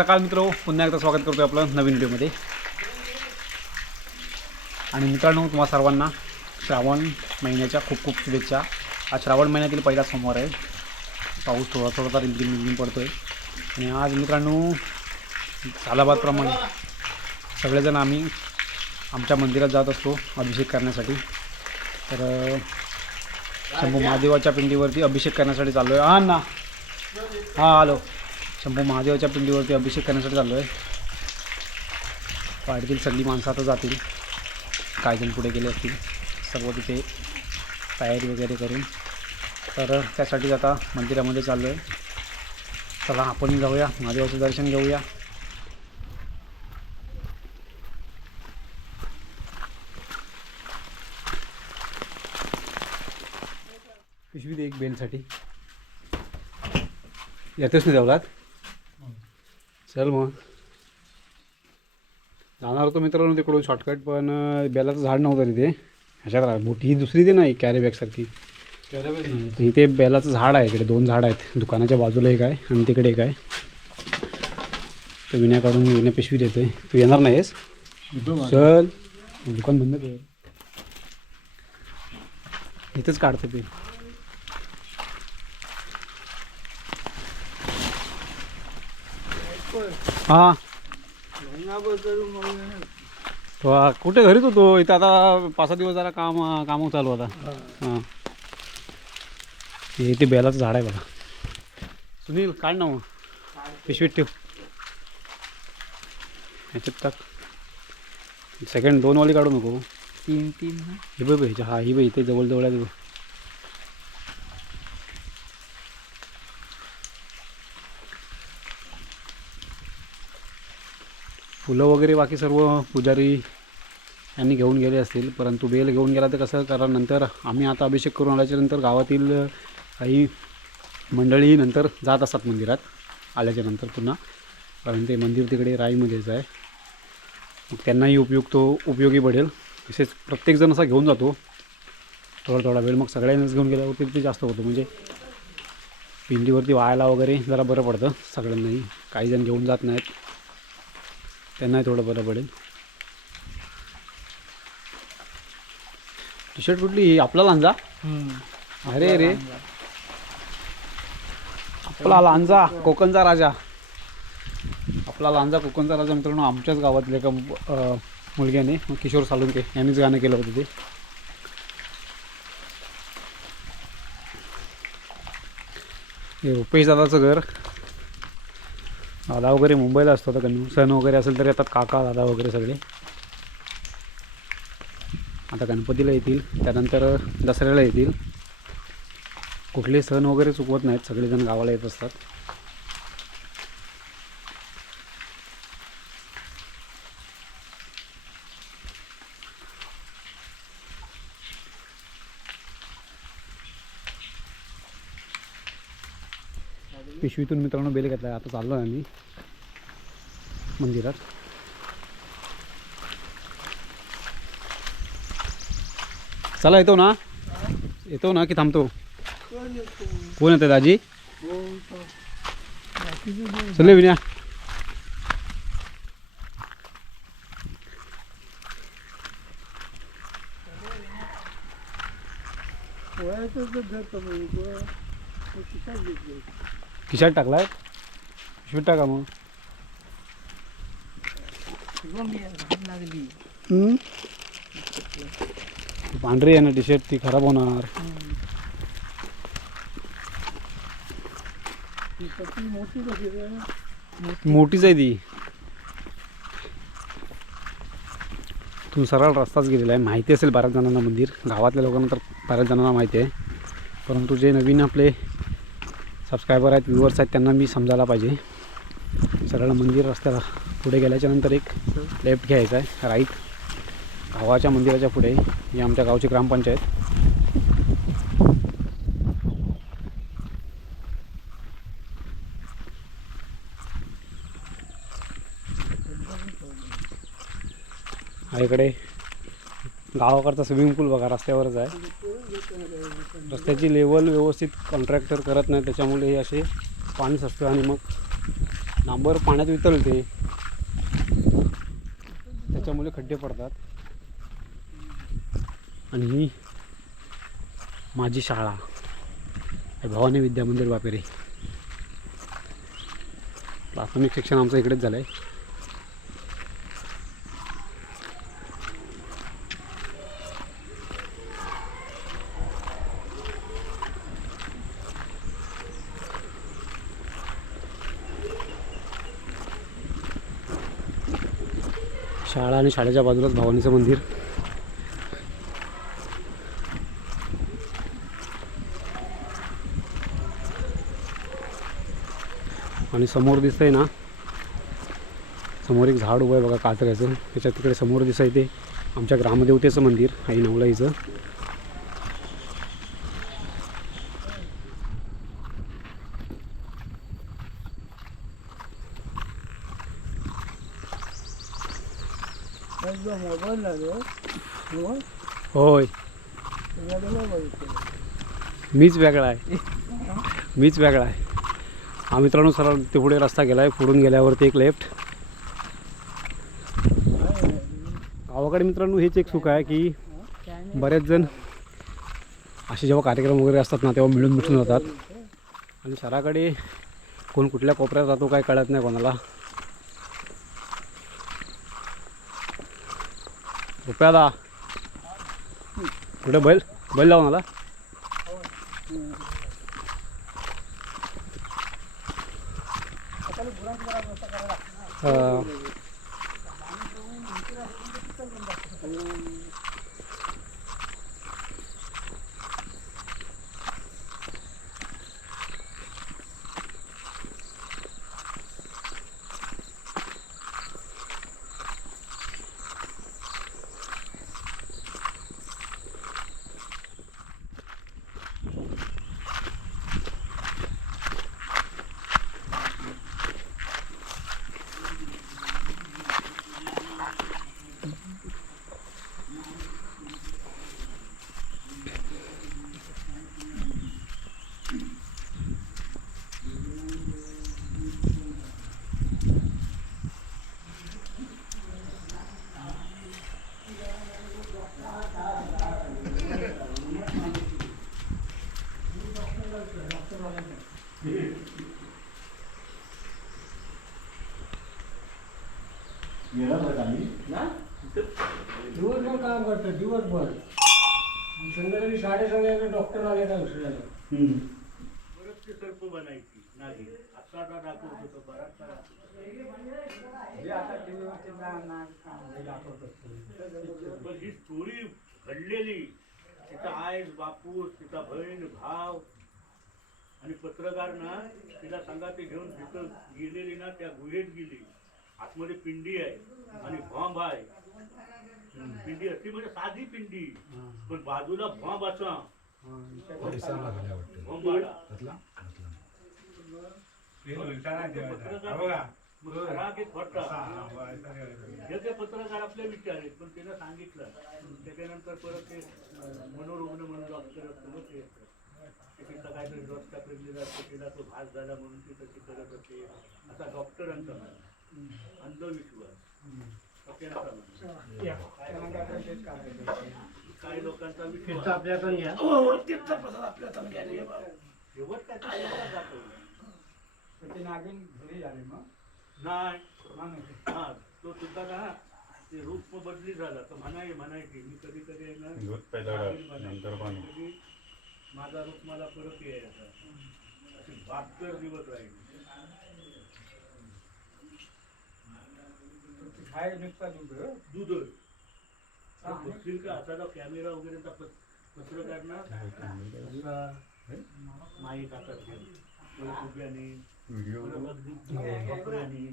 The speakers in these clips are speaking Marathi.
सकाळ मित्र पुन्हा एकदा स्वागत करतो आपलं नवीन व्हिडिओमध्ये. आणि मित्रांनो तुम्हा सर्वांना श्रावण महिन्याच्या खूप खूप शुभेच्छा. आज श्रावण महिन्यातील पहिला सोमवार आहे. पाऊस थोडा थोडा रिमझिम रिमझिम पडतो आहे आणि आज मित्रांनो सालाबादप्रमाणे सगळेजण आम्ही आमच्या मंदिरात जात असतो अभिषेक करण्यासाठी. तर शंभू महादेवाच्या पिंडीवरती अभिषेक करण्यासाठी चाललो आहे हां ना हां आलो. शंभू महादेवाच्या पिंडीवरती अभिषेक करण्यासाठी चाललो आहे वाडीतील सगळी माणसं आता जातील. काही जण पुढे गेले असतील. सर्व तिथे तयारी वगैरे करून. तर त्यासाठी आता मंदिरामध्ये चाललो आहे चला आपण जाऊया. महादेवाचं दर्शन घेऊया. पिशवी दे एक बेलसाठी. येतोच नाही देवळात? चल मग. जाणार होतो मित्रांनो तिकडून शॉर्टकट पण बेलाचं झाड नव्हतं तिथे. ह्याच्यात राहा मोठी ही दुसरी ती नाही कॅरी बॅगसारखी हं, तर इथे बेलाचं झाड आहे इकडे दोन झाड आहेत. दुकानाच्या बाजूला एक आहे आणि तिकडे एक आहे. तर विण्या काढून विण्या पिशवी देतोय. तू येणार नाहीस? चल. दुकान बंद कर. इथंच काढतो ते. हां. तो हा, कुठे घरीच होतो? इथं आता पाच सहा दिवस जरा काम काम चालू होता हां. हे. ते बेलाचं झाड आहे बघा. सुनील काढ ना मग. पिशवीत ठेव. ह्याच्यात टाक. सेकंड दोन वाली काढू नको. तीन तीन हे. बघ ह्याच्या हा ही बघ इथे जवळ जवळ आहे बघ. फुलं वगैरे बाकी सर्व पुजारी यांनी घेऊन गेले असतील परंतु बेल घेऊन गेला तर कसं कारण नंतर आम्ही आता अभिषेक करून आल्याच्यानंतर गावातील काही मंडळी नंतर जात असतात मंदिरात आल्याच्यानंतर पुन्हा. कारण ते मंदिर तिकडे राईमध्येच आहे. मग त्यांनाही उपयुक्त उपयोगी पडेल. तसेच प्रत्येकजण असा घेऊन जातो. थोडा थोडा वेळ मग सगळ्यांनाच घेऊन गेल्यावरती ते जास्त होतं. म्हणजे पिंडीवरती वाहायला वगैरे जरा बरं पडतं. सगळ्यांनाही. काही जण घेऊन जात नाहीत. त्यांनाही थोडं बरं पडेल. टी शर्ट कुठली आपला लांजा? अरे रे. आपला लांजा. कोकणचा राजा. आपला लांजा कोकणचा राजा मित्रांनो आमच्याच गावातल्या एका मुलग्याने किशोर सालुंके यांनीच गाणं केलं होतं ते. हे रुपेश दादाचं घर. दादा वगैरे मुंबईला असतो आता कन्यू सण वगैरे असेल तर येतात काका दादा वगैरे सगळे. आता गणपतीला येतील त्यानंतर दसऱ्याला येतील. कुठले सण वगैरे चुकवत नाहीत सगळेजण गावाला येत असतात. पिशवीतून मित्रांनो बेल घेतला आता चाललो आहे आम्ही. मंदिरात. चला येतो ना? येतो ना की थांबतो? कोण येते दाजी? चल विन्या. खिशात टाकलाय? पिशवीत टाका मग. पांढरी आहे ना टी शर्ट ती खराब होणार. मोठीच आहे ती. तू सरळ रस्ताच गेलेला आहे. माहिती असेल बऱ्याच जणांना मंदिर. गावातल्या लोकांना तर बऱ्याच जणांना माहिती आहे. परंतु जे नवीन आपले सबस्क्रायबर आहेत व्ह्युअर्स आहेत त्यांना मी समजायला पाहिजे. सरळ मंदिर रस्त्याला पुढे गेल्याच्यानंतर एक लेफ्ट घ्यायचा आहे राईट गावाच्या मंदिराच्या पुढे ही आमच्या गावची ग्रामपंचायत. हा इकडे गावाकडचा स्विमिंग पूल बघा रस्त्यावरच आहे. रस्त्याची लेवल व्यवस्थित कॉन्ट्रॅक्टर करत नाही त्याच्यामुळे हे असे पाणी साचतं आणि मग डांबर पाण्यात वितळते. त्याच्यामुळे खड्डे पडतात. आणि ही माझी शाळा. भवानी विद्या मंदिर वापेरे प्राथमिक शिक्षण आमचं इकडेच झालं आहे शाळा आणि शाळेच्या बाजूलाच भवानीचं मंदिर. आणि समोर दिसतंय ना समोर एक झाड उभं आहे बघा कात्र्याचं त्याच्या तिकडे समोर दिसतंय ते आमच्या ग्रामदेवतेचं मंदिर आई नवलाईचं मोबाईल लागलो होय? मीच वेगळा आहे. मीच वेगळा आहे. हा मित्रांनो सर ते पुढे रस्ता गेला आहे पुढून गेल्यावरती एक लेफ्ट. गावाकडे मित्रांनो हेच एक सुख आहे की बरेच जण असे जेव्हा कार्यक्रम वगैरे असतात ना तेव्हा मिळून मिसळून जातात. आणि शहराकडे कोण कुठल्या कोपऱ्यात जातो काय कळत नाही कोणाला. रुपया दा कुठे बैल? बैल लावून आला. दिवसभर काम करतो दिवसभर. संध्याकाळी साडेसंध्याकाळी डॉक्टर आले का दुसऱ्याला. परत ती सर्प बनायची नागी आता दाखवत होतो? बराच पण ही स्टोरी घडलेली. तिचा आईस बापूस तिचा बहीण भाव. आणि पत्रकार ना तिला सांगा ते घेऊन तिथं गेलेली ना त्या गुहेत गेली. आतमध्ये पिंडी आहे आणि बॉम्ब आहे. पिंडी असती म्हणजे साधी पिंडी. पण बाजूला बॉम्ब असा. बॉम्ब आला. खोटा हे ते पत्रकार आपले विचार आहेत पण त्यानं सांगितलं. त्याच्यानंतर परत ते मनोरुग्ण म्हणून डॉक्टर असतो ते. तिथं काहीतरी ड्रग्सचा प्रेग्नेंट असतो तिला तो भास झाला म्हणून ती तशी करत होते. असा डॉक्टरांचा काही लोकांचा विश्वास. आपल्याकडून घ्या शेवट काय ते शेवटात दाखवलं. ते नागिन घरी झाले मग? नाही. हा तो सुद्धा ना ते रूप बदली झाला. तर म्हणाय म्हणायची मी कधी कधी आहे ना दूध पेदवलं नंतर पाणी. कधी माझा रूप मला परत यायचा. असे बहात्तर दिवस राहील. खाय नुसता दूध. हं? दूध का? असा कॅमेरा वगैरेचा पत- पत्रकार ना माईक हातात घेऊन परत उभ्याने व्हिडिओ परत अगदी कपड्याने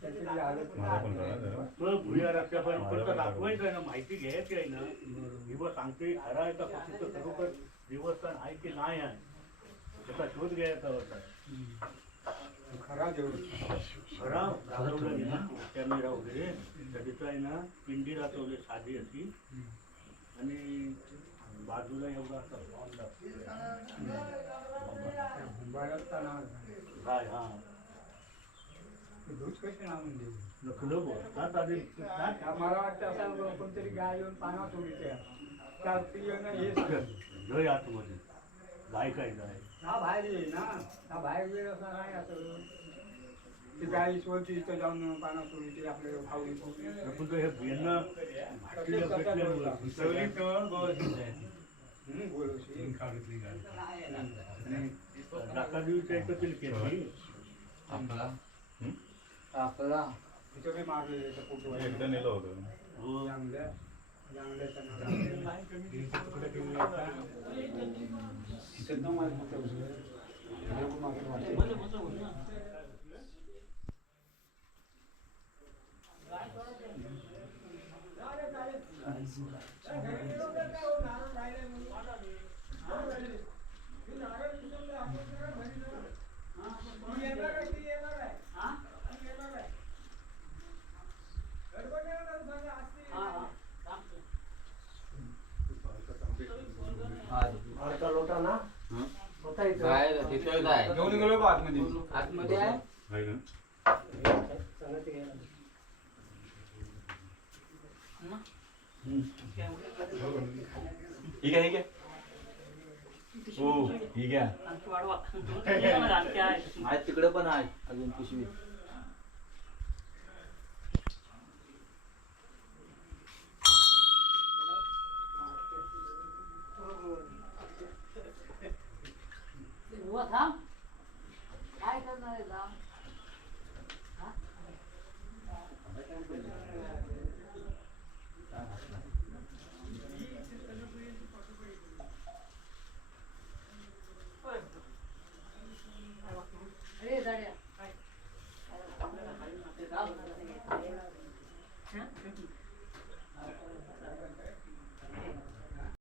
त्याची जी हालत माझा पण करा जरा. फक्त दाखवायचं आहे ना माहिती घ्यायची आहे ना. ही बघ सांगते खरा आहे का खरोखर देवस्थान आहे की नाही आहे. त्याचा शोध घ्यायचा होता. खरा देव खरा दाखवला गेला कॅमेरा वगैरे तर तिथं आहे ना पिंडी दाखवली साधी अशी आणि बाजूला एवढा असा बॉम्ब दाखवला भारत काय हा दूध कसे ना म्हणजे नकलं बुवा. तात आधी त्या मला वाटतं असं कोणतरी गाय येऊन पाना सोडीते त्या पिऊन हेच करते. आतमध्ये गाय काय गाय हा बाहेर ये ना. हा बाहेर वेळ असा नाही असं? ती इथं जाऊन पाना सोडीते आपले खाऊ पण तो हे भेटल्यामुळं केली केली आपला. हं? आपला. तिथं मारलेलं. एकदा नेलं होतं. हो चांगलं. चांगलं चांगलं. तिकडे घेऊन यायचा. तिथं न मार कुठं होतं. नको मार वाटतं. अर्धा लोटा ना हं? होता इथं बाहेर तिथं आहे घेऊन गेलो बा आतमध्ये आतमध्ये आहे आहे ना ठीक आहे ठीक आहे हो ठीक आहे आहे तिकडे पण आहे अजून पिशवी